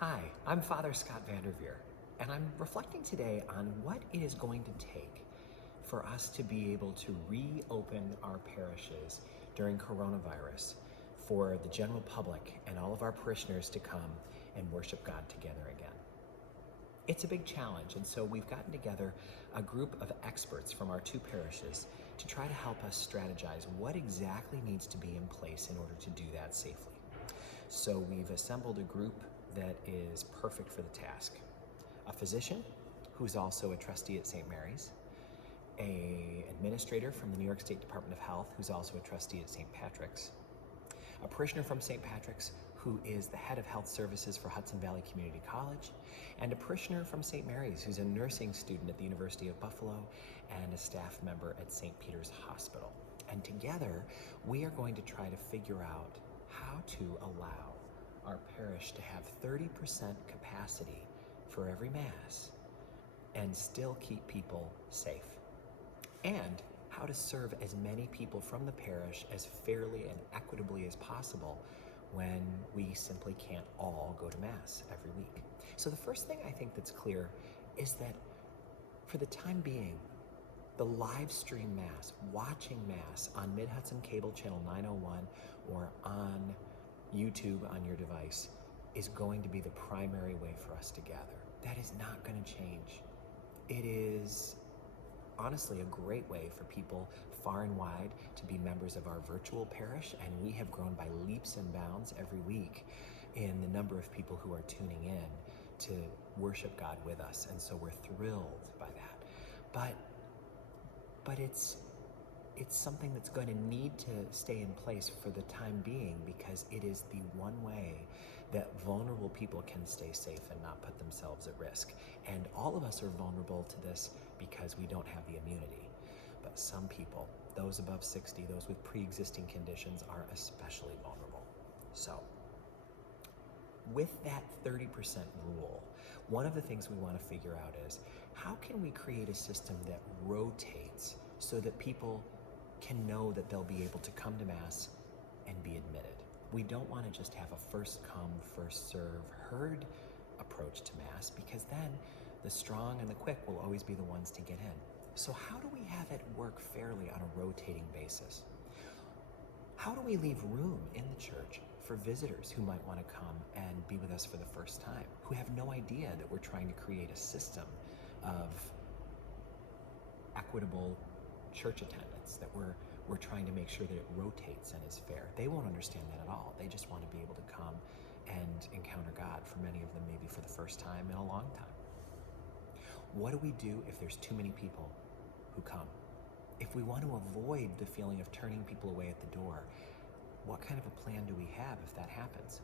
Hi, I'm Father Scott Vanderveer, and I'm reflecting today on what it is going to take for us to be able to reopen our parishes during coronavirus for the general public and all of our parishioners to come and worship God together again. It's a big challenge, and so we've gotten together a group of experts from our two parishes to try to help us strategize what exactly needs to be in place in order to do that safely. So we've assembled a group that is perfect for the task. A physician, who's also a trustee at St. Mary's, an administrator from the New York State Department of Health, who's also a trustee at St. Patrick's, a parishioner from St. Patrick's, who is the head of health services for Hudson Valley Community College, and a parishioner from St. Mary's, who's a nursing student at the University of Buffalo and a staff member at St. Peter's Hospital. And together, we are going to try to figure out how to allow our parish to have 30% capacity for every Mass and still keep people safe, and how to serve as many people from the parish as fairly and equitably as possible when we simply can't all go to Mass every week. So the first thing I think that's clear is that for the time being, the live stream Mass, watching Mass on Mid-Hudson Cable Channel 901 or on YouTube on your device is going to be the primary way for us to gather. That is not going to change. It is honestly a great way for people far and wide to be members of our virtual parish, and we have grown by leaps and bounds every week in the number of people who are tuning in to worship God with us, and so we're thrilled by that. But it's something that's going to need to stay in place for the time being, because it is the one way that vulnerable people can stay safe and not put themselves at risk. And all of us are vulnerable to this because we don't have the immunity. But some people, those above 60, those with pre-existing conditions, are especially vulnerable. So, with that 30% rule, one of the things we want to figure out is, how can we create a system that rotates so that people can know that they'll be able to come to Mass and be admitted? We don't want to just have a first come, first serve, herd approach to Mass, because then the strong and the quick will always be the ones to get in. So how do we have it work fairly on a rotating basis? How do we leave room in the church for visitors who might want to come and be with us for the first time, who have no idea that we're trying to create a system of equitable church attendance, that we're trying to make sure that it rotates and is fair? They won't understand that at all. They just want to be able to come and encounter God, for many of them maybe for the first time in a long time. What do we do if there's too many people who come? If we want to avoid the feeling of turning people away at the door, what kind of a plan do we have if that happens?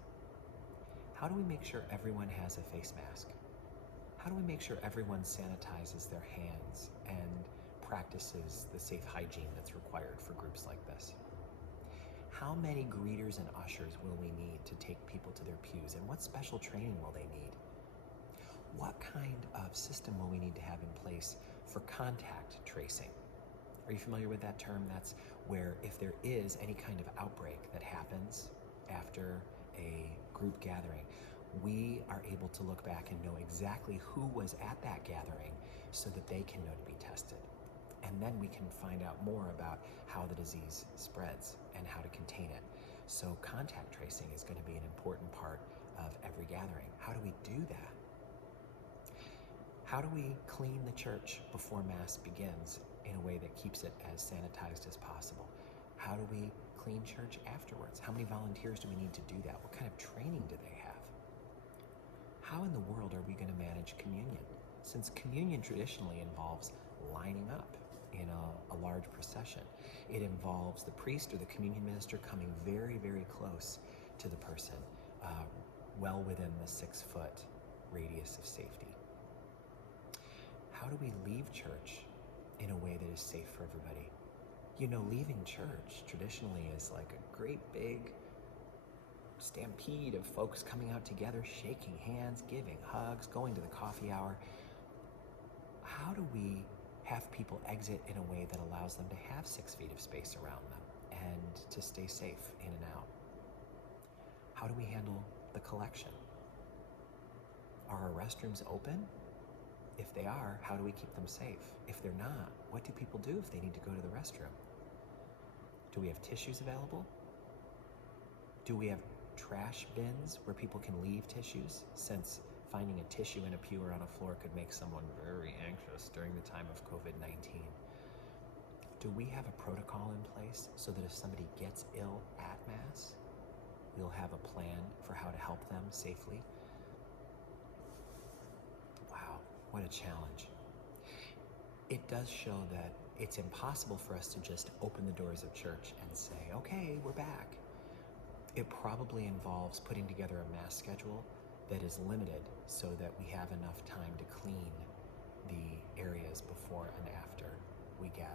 How do we make sure everyone has a face mask? How do we make sure everyone sanitizes their hands and practices the safe hygiene that's required for groups like this? How many greeters and ushers will we need to take people to their pews, and what special training will they need? What kind of system will we need to have in place for contact tracing? Are you familiar with that term? That's where if there is any kind of outbreak that happens after a group gathering, we are able to look back and know exactly who was at that gathering so that they can know to be tested. And then we can find out more about how the disease spreads and how to contain it. So contact tracing is going to be an important part of every gathering. How do we do that? How do we clean the church before Mass begins in a way that keeps it as sanitized as possible? How do we clean church afterwards? How many volunteers do we need to do that? What kind of training do they have? How in the world are we going to manage communion? Since communion traditionally involves lining up in a large procession. It involves the priest or the communion minister coming very, very close to the person, well within the 6-foot radius of safety. How do we leave church in a way that is safe for everybody? You know, leaving church traditionally is like a great big stampede of folks coming out together, shaking hands, giving hugs, going to the coffee hour. How do we have people exit in a way that allows them to have 6 feet of space around them and to stay safe in and out? How do we handle the collection? Are our restrooms open? If they are, how do we keep them safe? If they're not, what do people do if they need to go to the restroom? Do we have tissues available? Do we have trash bins where people can leave tissues, since finding a tissue in a pew or on a floor could make someone very anxious during the time of COVID-19? Do we have a protocol in place so that if somebody gets ill at Mass, we'll have a plan for how to help them safely? Wow, what a challenge. It does show that it's impossible for us to just open the doors of church and say, okay, we're back. It probably involves putting together a Mass schedule that is limited so that we have enough time to clean the areas before and after we gather.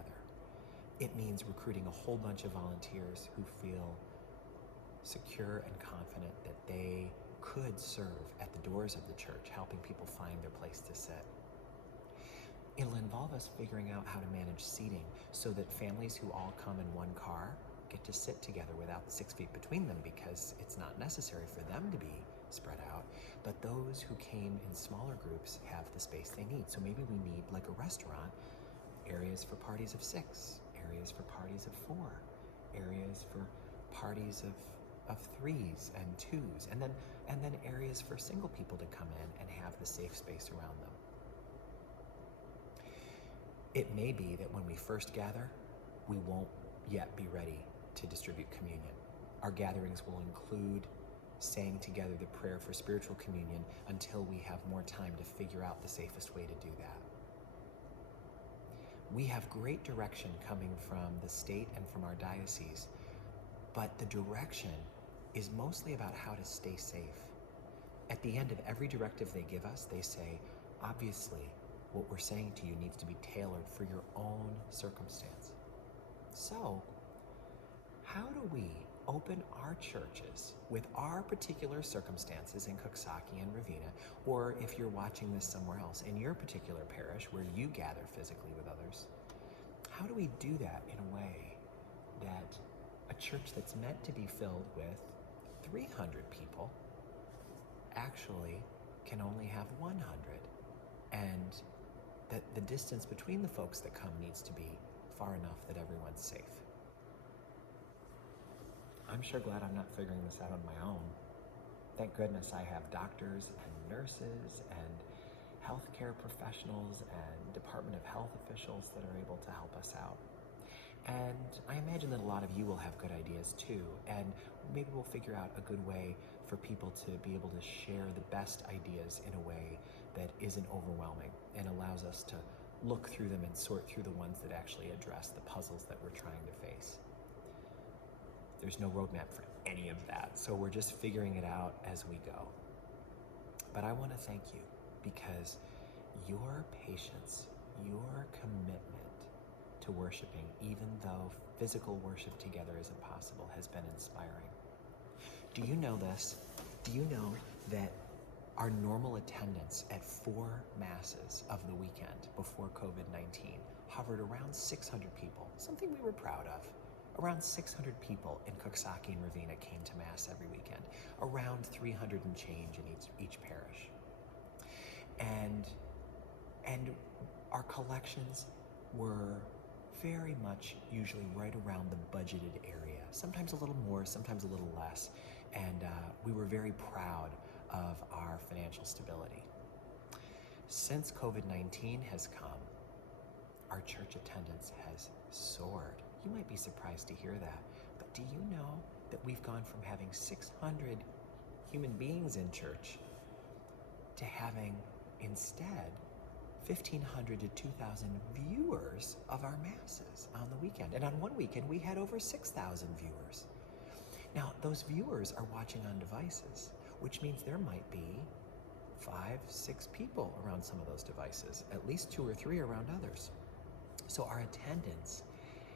It means recruiting a whole bunch of volunteers who feel secure and confident that they could serve at the doors of the church, helping people find their place to sit. It'll involve us figuring out how to manage seating so that families who all come in one car get to sit together without 6 feet between them, because it's not necessary for them to be spread out, but those who came in smaller groups have the space they need. So maybe we need, like a restaurant, areas for parties of 6, areas for parties of 4, areas for parties of 3s and 2s, and then areas for single people to come in and have the safe space around them. It may be that when we first gather, we won't yet be ready to distribute communion. Our gatherings will include saying together the prayer for spiritual communion until we have more time to figure out the safest way to do that. We have great direction coming from the state and from our diocese, but the direction is mostly about how to stay safe. At the end of every directive they give us, they say, obviously, what we're saying to you needs to be tailored for your own circumstance. So, how do we open our churches with our particular circumstances in Coxsackie and Ravenna, or if you're watching this somewhere else, in your particular parish where you gather physically with others? How do we do that in a way that a church that's meant to be filled with 300 people actually can only have 100, and that the distance between the folks that come needs to be far enough that everyone's safe? I'm sure glad I'm not figuring this out on my own. Thank goodness I have doctors and nurses and healthcare professionals and Department of Health officials that are able to help us out. And I imagine that a lot of you will have good ideas too, and maybe we'll figure out a good way for people to be able to share the best ideas in a way that isn't overwhelming and allows us to look through them and sort through the ones that actually address the puzzles that we're trying to face. There's no roadmap for any of that, so we're just figuring it out as we go. But I want to thank you, because your patience, your commitment to worshiping, even though physical worship together isn't possible, has been inspiring. Do you know this? Do you know that our normal attendance at 4 masses of the weekend before COVID-19 hovered around 600 people, something we were proud of. Around 600 people in Coxsackie and Ravenna came to Mass every weekend, around 300 and change in each parish. And our collections were very much usually right around the budgeted area, sometimes a little more, sometimes a little less, and we were very proud of our financial stability. Since COVID-19 has come, our church attendance has soared. You might be surprised to hear that, but do you know that we've gone from having 600 human beings in church to having instead 1,500 to 2,000 viewers of our masses on the weekend. And on one weekend, we had over 6,000 viewers. Now, those viewers are watching on devices, which means there might be 5, 6 people around some of those devices, at least 2 or 3 around others. So our attendance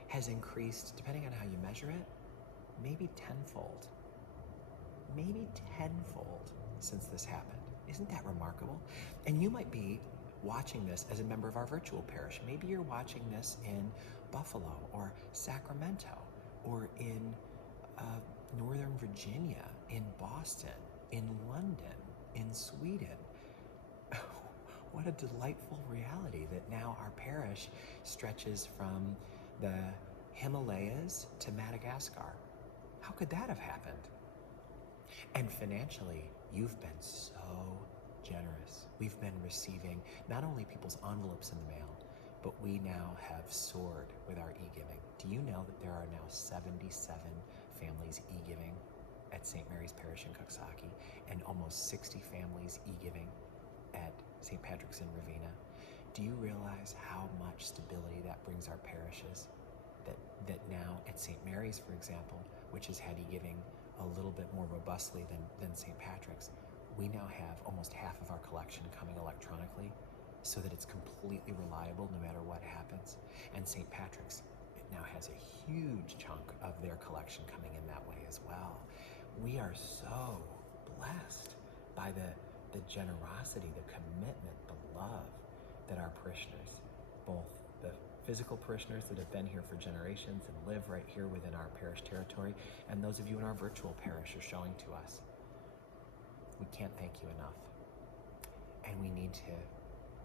has increased, depending on how you measure it, maybe tenfold since this happened. Isn't that remarkable? And you might be watching this as a member of our virtual parish. Maybe you're watching this in Buffalo or Sacramento or in Northern Virginia, in Boston, in London, in Sweden. What a delightful reality that now our parish stretches from the Himalayas to Madagascar. How could that have happened? And financially, you've been so generous. We've been receiving not only people's envelopes in the mail, but we now have soared with our e-giving. Do you know that there are now 77 families e-giving at St. Mary's Parish in Coxsackie, and almost 60 families e-giving at St. Patrick's in Ravenna? Do you realize how much stability that brings our parishes? That now at St. Mary's, for example, which has had e-giving a little bit more robustly than St. Patrick's, we now have almost half of our collection coming electronically, so that it's completely reliable no matter what happens. And St. Patrick's, it now has a huge chunk of their collection coming in that way as well. We are so blessed by the generosity, the commitment, the love that our parishioners, both the physical parishioners that have been here for generations and live right here within our parish territory, and those of you in our virtual parish are showing to us. We can't thank you enough. And we need to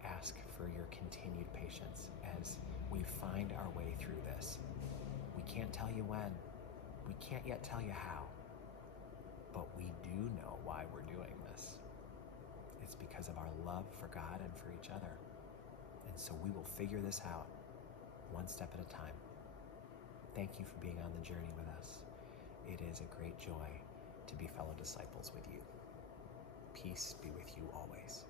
ask for your continued patience as we find our way through this. We can't tell you when. We can't yet tell you how. But we do know why we're doing this. It's because of our love for God and for each other. And so we will figure this out one step at a time. Thank you for being on the journey with us. It is a great joy to be fellow disciples with you. Peace be with you always.